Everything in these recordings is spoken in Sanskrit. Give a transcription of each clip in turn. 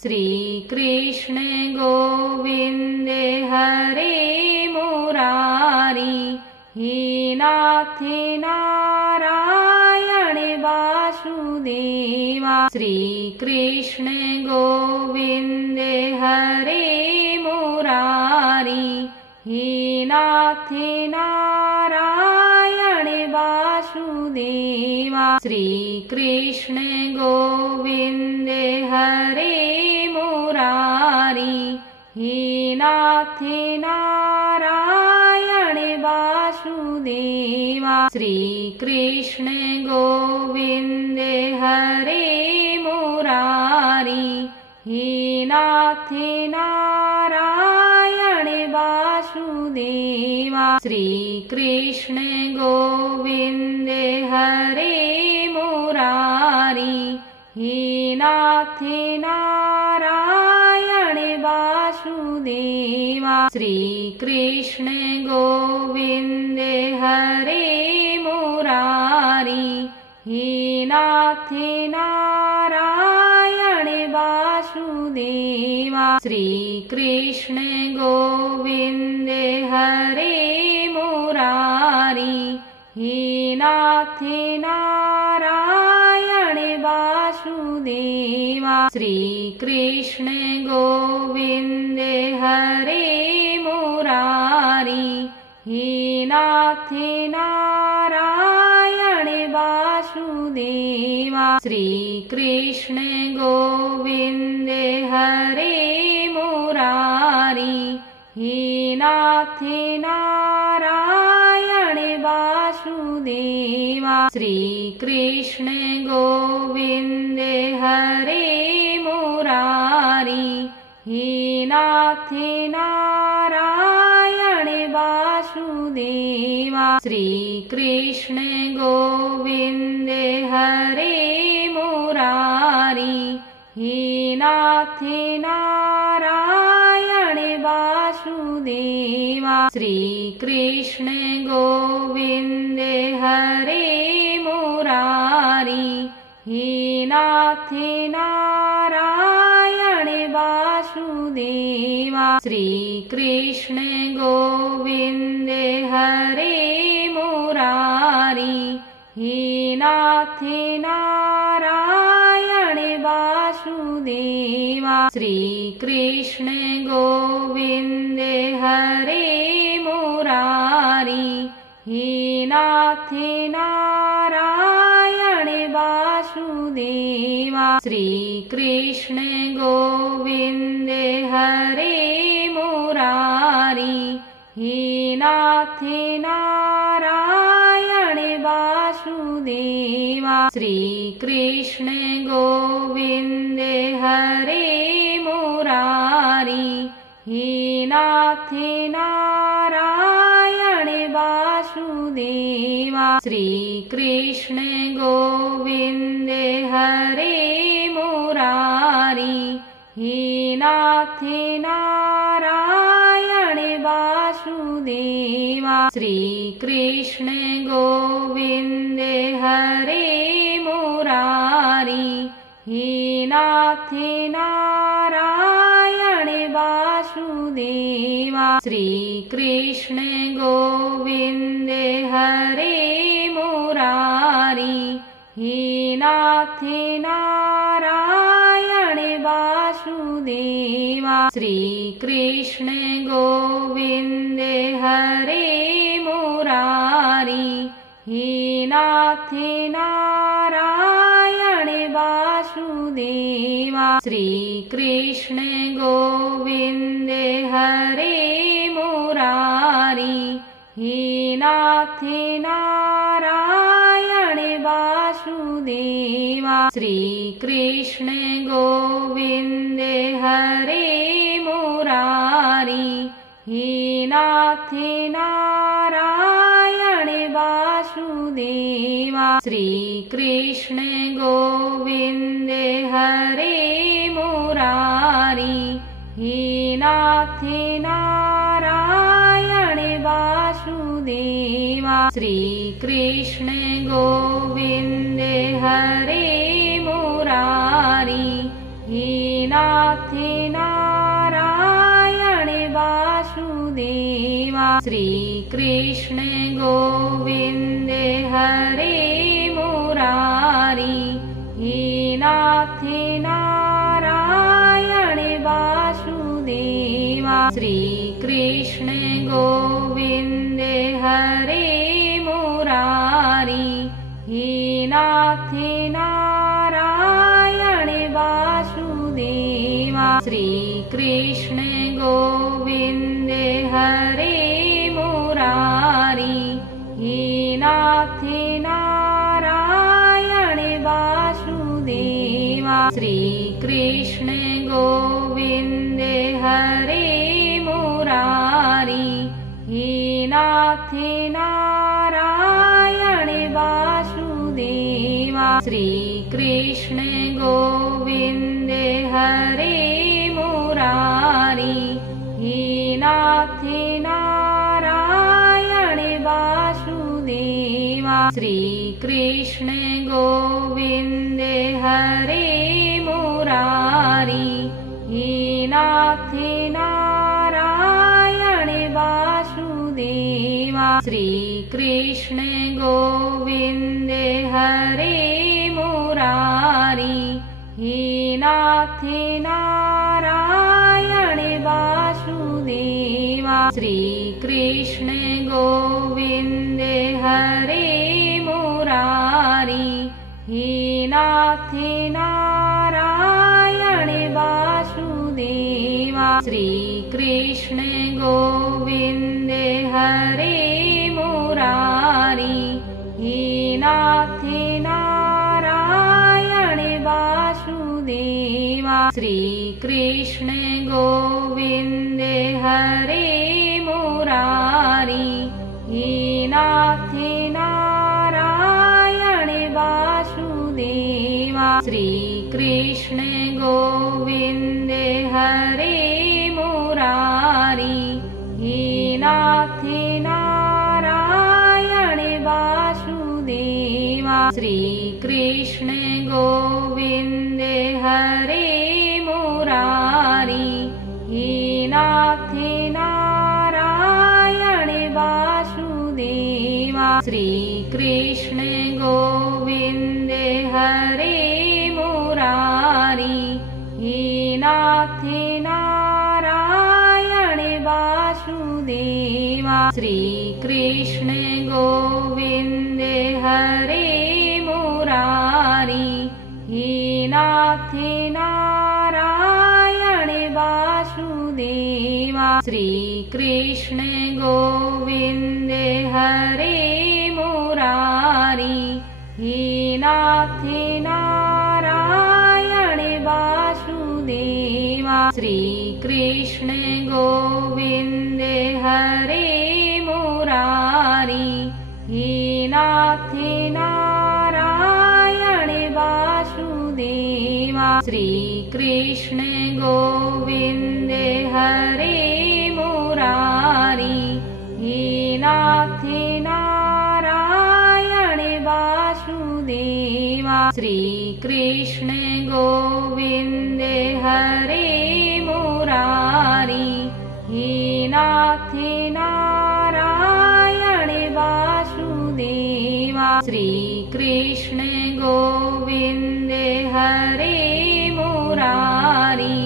श्रीकृष्णे गोविन्दे हरे मुरारी हे नाथे नारायणे वासुदेवा श्रीकृष्णे गोविन्दे हरे मुरारी हे नाथे नारायणे वासुदेवा श्रीकृष्णे गोविन्दे हरे मुरारी हे नाथे नारायणे वासुदेवा श्रीकृष्णे गोविन्दे हरे मुरारी हे नाथे नारायणे वासुदेवा श्रीकृष्णे गोविन्दे हरे मुरारी हे नाथे नारायणे वासुदेवा श्रीकृष्णे गोविन्दे हरे मुरारी हे नाथे नारायणे वासुदेवा श्रीकृष्णे गोविन्दे हरे मुरारी हे नाथे नारायणे वासुदेवा श्रीकृष्णे गोविन्दे हरे मुरारी हे नाथे नारायणे वासुदेवा श्रीकृष्णे गोविन्दे हरे मुरारी हे नाथे नारायणे वासुदेवा श्रीकृष्णे गोविन्दे हरे मुरारी हे नाथे नारायणे वासुदेवा श्रीकृष्णे गोविन्दे हरे मुरारी हे नाथे नारायणे वासुदेवा श्रीकृष्णे गोविन्दे हरे मुरारी हे नाथे नारायणे वासुदेवा श्रीकृष्णे गोविन्दे हरे मुरारी हे नाथे नारायणे वासुदेवा श्रीकृष्णे गोविन्दे हरे मुरारी हे नाथे नारायणे वासुदेवा श्रीकृष्णे गोविन्दे हरे मुरारी हे नाथे नारायणे वासुदेवा श्रीकृष्णे गोविन्दे हरे मुरारी हे नाथे नारायणे वासुदेवा श्रीकृष्णे गोविन्दे हरे मुरारी हे नाथे नारायणे वासुदेवा श्रीकृष्णे गोविन्दे हरे मुरारी हे नाथे नारायणे वासुदेवा श्रीकृष्णे गोविन्दे हरे मुरारी हे नाथे नारायणे वासुदेवा श्रीकृष्णे गोविन्दे हरे मुरारी हे नाथे नारायणे वासुदेवा श्रीकृष्णे गोविन्दे हरे मुरारी हे नाथे नारायणे वासुदेवा श्रीकृष्णे गोविन्दे हरे मुरारी हे नाथे नारायणे वासुदेवा श्रीकृष्णे गोविन्दे हरे मुरारी हे नाथे नारायणे वासुदेवा श्रीकृष्णे गोविन्दे हरे मुरारी हे नाथे नारायणे वासुदेवा श्रीकृष्णे गोविन्दे हरे मुरारी हे नाथे नारायणे वासुदेवा श्रीकृष्णे गोविन्दे हरे मुरारी हे नाथे नारायणे वासुदेवा श्रीकृष्णे गोविन्दे हरे मुरारी हे नाथे नारायणे वासुदेवा श्रीकृष्णे गोविन्दे हरे मुरारी हे नाथे नारायणे वासुदेवा श्रीकृष्णे गोविन्दे हरे मुरारी हे नाथे नारायणे वासुदेवा श्रीकृष्णे गोविन्दे हरे मुरारी हे नाथे नारायणे वासुदेवा श्रीकृष्णे गोविन्दे हरे मुरारी हे नाथे नारायणे वासुदेवा श्रीकृष्णे गोविन्दे हरे मुरारी हे नाथे नारायणे वासुदेवा श्रीकृष्णे गोविन्दे हरे मुरारी हे नाथे नारायणे वासुदेवा श्रीकृष्णे गोविन्दे हरे मुरारी हे नाथे नारायणे वासुदेवा श्रीकृष्णे गोविन्दे हरे मुरारी हे नाथे नारायणे वासुदेवा श्रीकृष्णे गोविन्दे हरे मुरारी हे नाथे नारायणे वासुदेवा श्रीकृष्णे गोविन्दे हरे मुरारी हे नाथे नारायणे वासुदेवा श्रीकृष्णे गोविन्दे हरे मुरारी हे नाथे नारायणे वासुदेवा श्रीकृष्णे गोविन्दे हरे मुरारी हे नाथे नारायणे वासुदेवा श्रीकृष्णे गोविन्दे हरे मुरारी हे नाथे नारायणे वासुदेवा श्रीकृष्णे गोविन्दे हरे मुरारी हे नाथे नारायणे वासुदेवा श्रीकृष्णे गोविन्दे हरे मुरारी हे नाथे नारायणे वासुदेवा श्रीकृष्णे गोविन्दे हरे मुरारी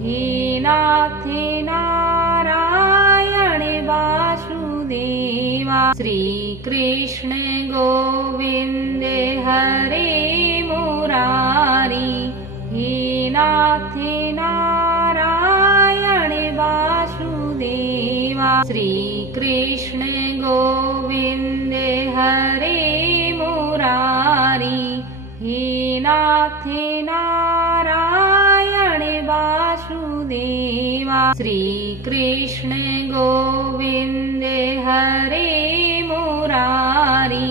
हे नाथे नारायणे वासुदेवा श्रीकृष्णे गोविन्दे हरे मुरारी हे नाथे नारायणे वासुदेवा श्रीकृष्णे गोविन्दे हरे मुरारी हे नाथे नारायणे वासुदेवा श्रीकृष्णे गोविन्दे हरे मुरारी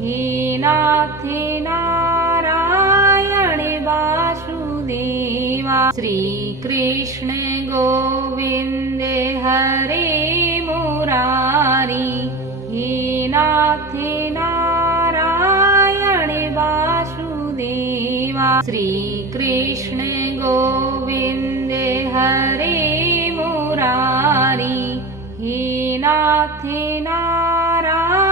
हे नाथे नारायणे वासुदेवा श्रीकृष्णे गोविन्दे हरे मुरारी हे नाथे नारायणे वासुदेवा श्रीकृष्णे गोविन्दे नाथ नारायण